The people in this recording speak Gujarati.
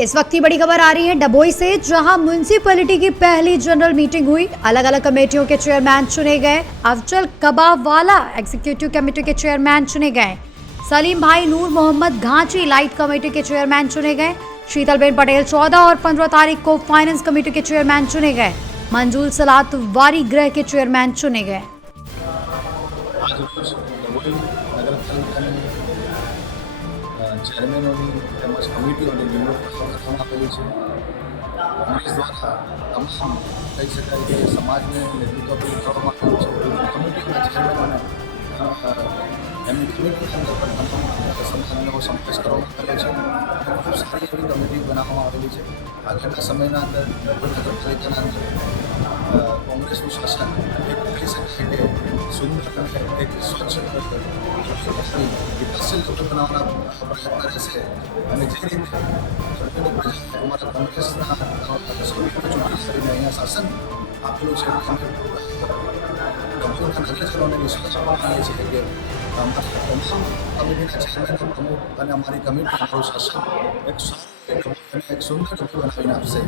इस वक्त की बड़ी खबर आ रही है डभोई से, जहां म्युनिसिपैलिटी की पहली जनरल मीटिंग हुई। अलग अलग कमेटियों के चेयरमैन चुने गए। अफजल कबावाला एग्जीक्यूटिव कमेटी के चेयरमैन चुने गए। सलीम भाई नूर मोहम्मद घांची लाइट कमेटी के चेयरमैन चुने गए। शीतलबेन पटेल 14 और 15 तारीख को फाइनेंस कमेटी के चेयरमैन चुने गए। मंजूल सलात वारी गृह के चेयरमैन चुने गए। आज रोज ડભોઈ નગરપાલિકાની ચેરમેનોની તેમજ કમિટીઓની નિમણૂક કરવામાં આવેલી છે. કોંગ્રેસ દ્વારા તમામ કહી શકાય કે સમાજને નેતૃત્વ પૂરું કરવામાં આવ્યું છે. વિવિધ કમિટીઓના ચેરમેનોને એમની કમિટીની અંદર પણ તમામ સંસ્થાનોનો સમાવેશ કરવામાં આવેલો છે અને ખૂબ સારી એવી કમિટી બનાવવામાં આવેલી છે. આગળના સમયના અંદર ડભોઈ નગરપાલિકાના અંદર કોંગ્રેસનું શાસન એક કહી શકાય કે સુંદર અને એક સ્વચ્છ વિકાસશીલ ડભોઈ બનાવવાના પ્રયત્ન રહેશે. અને જે રીતે ડભોઈની પ્રજાએ અમારા કોંગ્રેસના સભ્યોને ચૂંટી કરીને અહીંયા શાસન આપેલું છે, ડભોઈના નગરજનોને વિશ્વાસ આપવા માંગે છે કે અમારા તમામ કમિટીના ચેરમેન પ્રમુખ અને અમારી કમિટી અમારું શાસન એક સારું એક સુંદર ડભોઈ બનાવીને આપશે.